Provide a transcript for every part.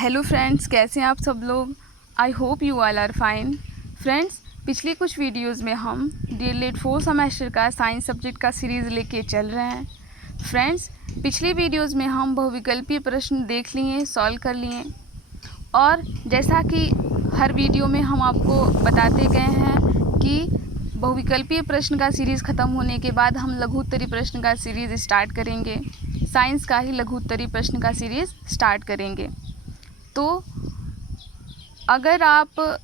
Hello friends, कैसे हैं आप सब लोग। I hope you all are fine. Friends, पिछली कुछ वीडियोस में हम DLED 4 सेमेस्टर का साइंस सब्जेक्ट का सीरीज़ लेके चल रहे हैं। फ्रेंड्स, पिछली वीडियोस में हम बहुविकल्पीय प्रश्न देख लिए, सॉल्व कर लिए, और जैसा कि हर वीडियो में हम आपको बताते गए हैं कि बहुविकल्पीय प्रश्न का सीरीज़ ख़त्म होने के बाद हम लघु उत्तरीय प्रश्न का सीरीज़ स्टार्ट करेंगे। साइंस का ही लघु उत्तरीय प्रश्न का सीरीज़ स्टार्ट करेंगे। तो अगर आप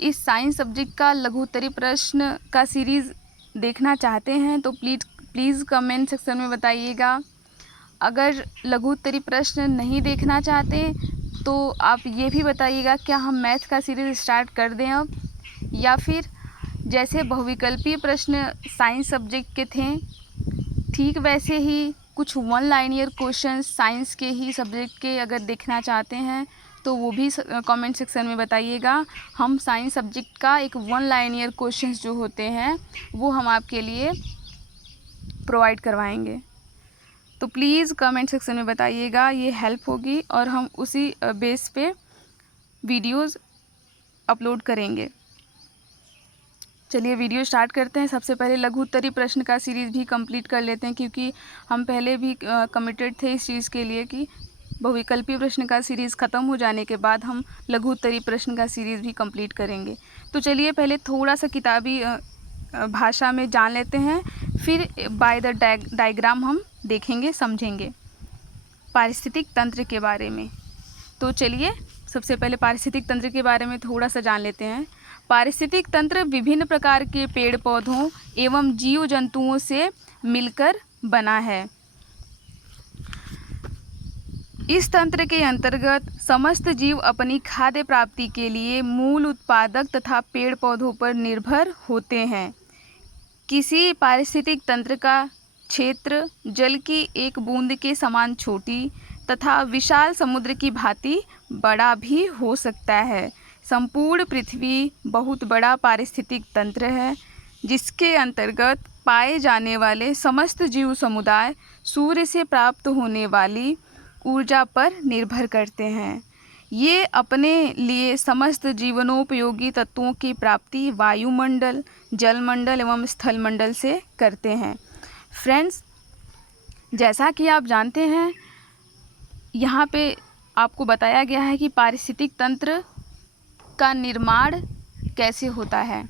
इस साइंस सब्जेक्ट का लघु उत्तरीय प्रश्न का सीरीज़ देखना चाहते हैं तो प्लीज़ कमेंट सेक्शन में बताइएगा। अगर लघु उत्तरीय प्रश्न नहीं देखना चाहते तो आप ये भी बताइएगा क्या हम मैथ का सीरीज़ स्टार्ट कर दें अब, या फिर जैसे बहुविकल्पीय प्रश्न साइंस सब्जेक्ट के थे ठीक वैसे ही कुछ वन लाइनियर क्वेश्चन साइंस के ही सब्जेक्ट के अगर देखना चाहते हैं तो वो भी कमेंट सेक्शन में बताइएगा। हम साइंस सब्जेक्ट का एक वन लाइनियर क्वेश्चंस जो होते हैं वो हम आपके लिए प्रोवाइड करवाएंगे। तो प्लीज़ कमेंट सेक्शन में बताइएगा, ये हेल्प होगी और हम उसी बेस पे वीडियोस अपलोड करेंगे। चलिए वीडियो स्टार्ट करते हैं। सबसे पहले लघु उत्तरीय प्रश्न का सीरीज़ भी कंप्लीट कर लेते हैं, क्योंकि हम पहले भी कमिटेड थे इस चीज़ के लिए कि बहुविकल्पीय प्रश्न का सीरीज़ ख़त्म हो जाने के बाद हम लघु उत्तरीय प्रश्न का सीरीज़ भी कंप्लीट करेंगे। तो चलिए पहले थोड़ा सा किताबी भाषा में जान लेते हैं, फिर बाय द डायग्राम हम देखेंगे, समझेंगे पारिस्थितिक तंत्र के बारे में। तो चलिए सबसे पहले पारिस्थितिक तंत्र के बारे में थोड़ा सा जान लेते हैं। पारिस्थितिक तंत्र विभिन्न प्रकार के पेड़ पौधों एवं जीव जंतुओं से मिलकर बना है। इस तंत्र के अंतर्गत समस्त जीव अपनी खाद्य प्राप्ति के लिए मूल उत्पादक तथा पेड़ पौधों पर निर्भर होते हैं। किसी पारिस्थितिक तंत्र का क्षेत्र जल की एक बूंद के समान छोटी तथा विशाल समुद्र की भांति बड़ा भी हो सकता है। संपूर्ण पृथ्वी बहुत बड़ा पारिस्थितिक तंत्र है, जिसके अंतर्गत पाए जाने वाले समस्त जीव समुदाय सूर्य से प्राप्त होने वाली ऊर्जा पर निर्भर करते हैं। ये अपने लिए समस्त जीवनोपयोगी तत्वों की प्राप्ति वायुमंडल, जलमंडल एवं स्थलमंडल से करते हैं। फ्रेंड्स, जैसा कि आप जानते हैं, यहाँ पे आपको बताया गया है कि पारिस्थितिक तंत्र का निर्माण कैसे होता है।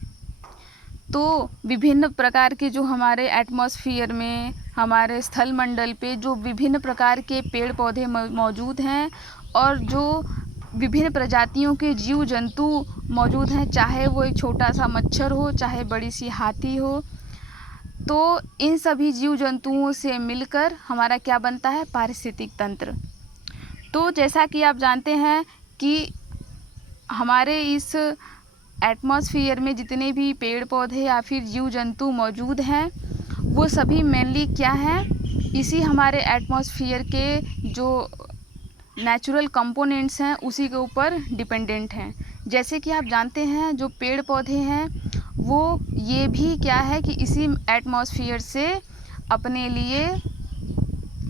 तो विभिन्न प्रकार के जो हमारे एटमॉस्फेयर में, हमारे स्थल मंडल पे जो विभिन्न प्रकार के पेड़ पौधे मौजूद हैं और जो विभिन्न प्रजातियों के जीव जंतु मौजूद हैं, चाहे वो एक छोटा सा मच्छर हो, चाहे बड़ी सी हाथी हो, तो इन सभी जीव जंतुओं से मिलकर हमारा क्या बनता है, पारिस्थितिक तंत्र। तो जैसा कि आप जानते हैं कि हमारे इस एटमॉस्फेयर में जितने भी पेड़ पौधे या फिर जीव जंतु मौजूद हैं वो सभी मेनली क्या हैं, इसी हमारे एटमॉस्फेयर के जो नेचुरल कंपोनेंट्स हैं उसी के ऊपर डिपेंडेंट हैं। जैसे कि आप जानते हैं जो पेड़ पौधे हैं वो ये भी क्या है कि इसी एटमॉस्फेयर से अपने लिए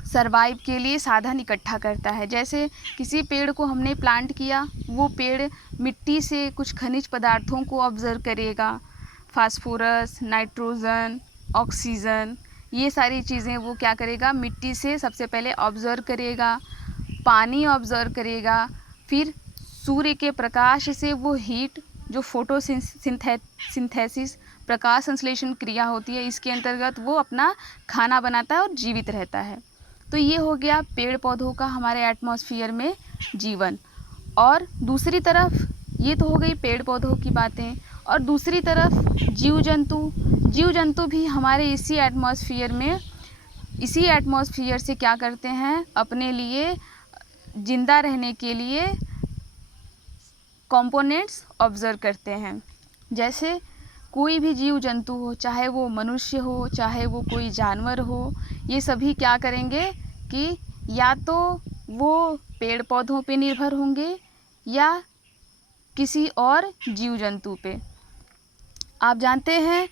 सर्वाइव के लिए साधन इकट्ठा करता है। जैसे किसी पेड़ को हमने प्लांट किया, वो पेड़ मिट्टी से कुछ खनिज पदार्थों को ऑब्जर्व करेगा, फास्फोरस, नाइट्रोजन, ऑक्सीजन, ये सारी चीज़ें वो क्या करेगा, मिट्टी से सबसे पहले ऑब्जर्व करेगा, पानी ऑब्जर्व करेगा, फिर सूर्य के प्रकाश से वो हीट जो फोटोसिंथेसिस प्रकाश संश्लेषण क्रिया होती है, इसके अंतर्गत वो अपना खाना बनाता है और जीवित रहता है। तो ये हो गया पेड़ पौधों का हमारे एटमॉस्फेयर में जीवन। और दूसरी तरफ ये तो हो गई पेड़ पौधों की बातें, और दूसरी तरफ जीव जंतु भी हमारे इसी एटमॉस्फेयर से क्या करते हैं, अपने लिए जिंदा रहने के लिए कंपोनेंट्स ऑब्जर्व करते हैं। जैसे कोई भी जीव जंतु हो, चाहे वो मनुष्य हो, चाहे वो कोई जानवर हो, ये सभी क्या करेंगे कि या तो वो पेड़ पौधों पे निर्भर होंगे या किसी और जीव जंतु पे। आप जानते हैं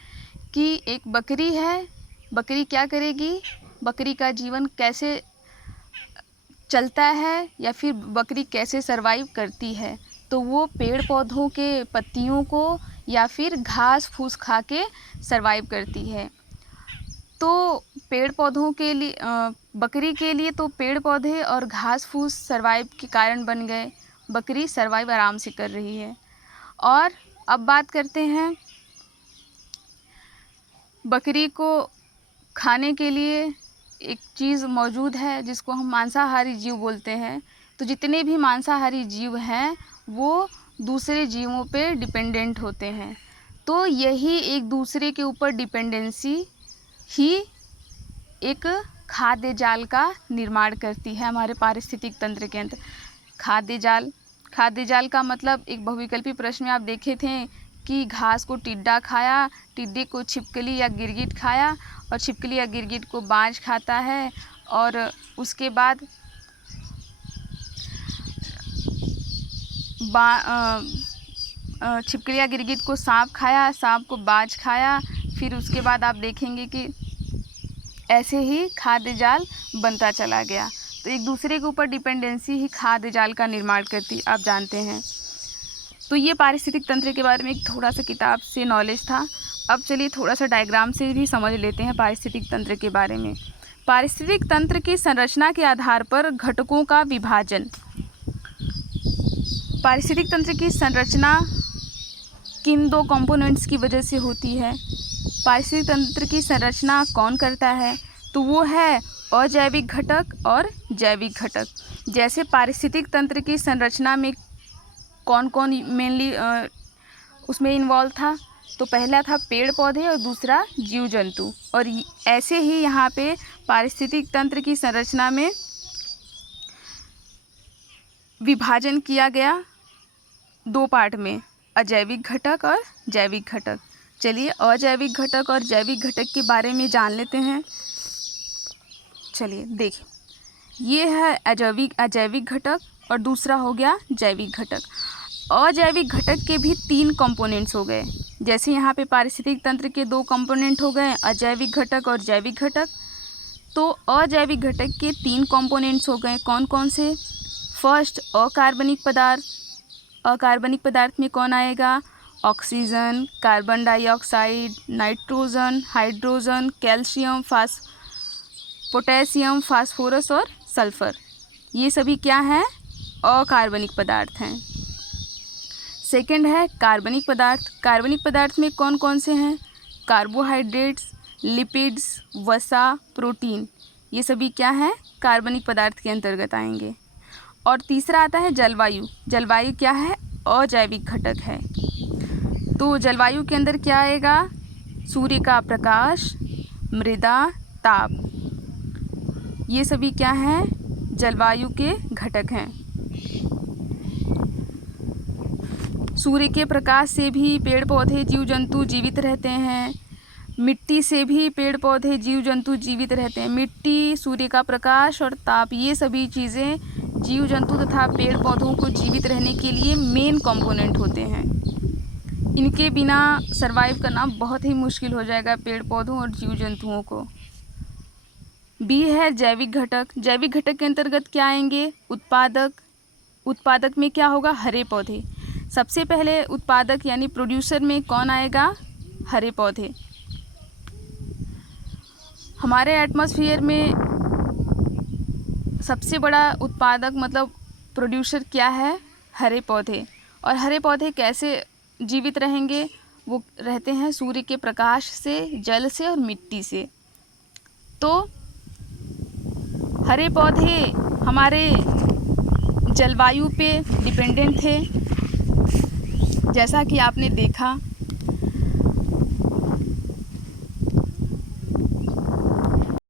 कि एक बकरी है, बकरी क्या करेगी, बकरी का जीवन कैसे चलता है या फिर बकरी कैसे सरवाइव करती है, तो वो पेड़ पौधों के पत्तियों को या फिर घास फूस खा के सरवाइव करती है। तो पेड़ पौधों के लिए बकरी के लिए तो पेड़ पौधे और घास फूस सरवाइव के कारण बन गए। बकरी सरवाइव आराम से कर रही है। और अब बात करते हैं, बकरी को खाने के लिए एक चीज़ मौजूद है जिसको हम मांसाहारी जीव बोलते हैं। तो जितने भी मांसाहारी जीव हैं वो दूसरे जीवों पे डिपेंडेंट होते हैं। तो यही एक दूसरे के ऊपर डिपेंडेंसी ही एक खाद्य जाल का निर्माण करती है हमारे पारिस्थितिक तंत्र के अंदर। खाद्य जाल का मतलब एक बहुविकल्पी प्रश्न में आप देखे थे कि घास को टिड्डा खाया, टिड्डे को छिपकली या गिरगिट खाया और छिपकली या गिरगिट को बाज खाता है, और उसके बाद छिपकली या गिरगिट को सांप खाया, सांप को बाज खाया। फिर उसके बाद आप देखेंगे कि ऐसे ही खाद्य जाल बनता चला गया। तो एक दूसरे के ऊपर डिपेंडेंसी ही खाद्य जाल का निर्माण करती, आप जानते हैं। तो ये पारिस्थितिक तंत्र के बारे में एक थोड़ा सा किताब से नॉलेज था। अब चलिए थोड़ा सा डायग्राम से भी समझ लेते हैं पारिस्थितिक तंत्र के बारे में। पारिस्थितिक तंत्र की संरचना के आधार पर घटकों का विभाजन। पारिस्थितिक तंत्र की संरचना किन दो कंपोनेंट्स की वजह से होती है? पारिस्थितिक तंत्र की संरचना कौन करता है? तो वो है अजैविक घटक और जैविक घटक। जैसे पारिस्थितिक तंत्र की संरचना में कौन कौन मेनली उसमें इन्वॉल्व था? तो पहला था पेड़ पौधे और दूसरा जीव जंतु। और ऐसे ही यहाँ पे पारिस्थितिक तंत्र की संरचना में विभाजन किया गया दो पार्ट में, अजैविक घटक और जैविक घटक। चलिए अजैविक घटक और जैविक घटक के बारे में जान लेते हैं। चलिए देखिए, ये है अजैविक घटक और दूसरा हो गया जैविक घटक। अजैविक घटक के भी 3 कंपोनेंट्स हो गए। जैसे यहाँ पे पारिस्थितिक तंत्र के 2 कंपोनेंट हो गए, अजैविक घटक और जैविक घटक। तो अजैविक घटक के 3 कंपोनेंट्स हो गए। कौन कौन से? फर्स्ट अकार्बनिक पदार्थ। अकार्बनिक पदार्थ में कौन आएगा? Oxygen, carbon dioxide, nitrogen, hydrogen, calcium, potassium, phosphorus और सल्फर। ये सभी क्या हैं? अकार्बनिक पदार्थ हैं। सेकंड है कार्बनिक पदार्थ। कार्बनिक पदार्थ में कौन कौन से हैं? कार्बोहाइड्रेट्स, लिपिड्स, वसा, प्रोटीन। ये सभी क्या हैं? कार्बनिक पदार्थ के अंतर्गत आएंगे। और तीसरा आता है जलवायु। जलवायु क्या है? अजैविक घटक है। तो जलवायु के अंदर क्या आएगा? सूर्य का प्रकाश, मृदा, ताप। ये सभी क्या हैं? जलवायु के घटक हैं। सूर्य के प्रकाश से भी पेड़ पौधे जीव जंतु जीवित रहते हैं। मिट्टी से भी पेड़ पौधे जीव जंतु जीवित रहते हैं। मिट्टी, सूर्य का प्रकाश और ताप, ये सभी चीज़ें जीव जंतु तथा पेड़ पौधों को जीवित रहने के लिए मेन कंपोनेंट होते हैं। इनके बिना सरवाइव करना बहुत ही मुश्किल हो जाएगा पेड़ पौधों और जीव जंतुओं को। बी है जैविक घटक। जैविक घटक के अंतर्गत क्या आएंगे? उत्पादक। उत्पादक में क्या होगा? हरे पौधे। सबसे पहले उत्पादक यानी प्रोड्यूसर में कौन आएगा? हरे पौधे। हमारे एटमॉस्फेयर में सबसे बड़ा उत्पादक मतलब प्रोड्यूसर क्या है? हरे पौधे। और हरे पौधे कैसे जीवित रहेंगे? वो रहते हैं सूर्य के प्रकाश से, जल से और मिट्टी से। तो हरे पौधे हमारे जलवायु पे डिपेंडेंट थे। जैसा कि आपने देखा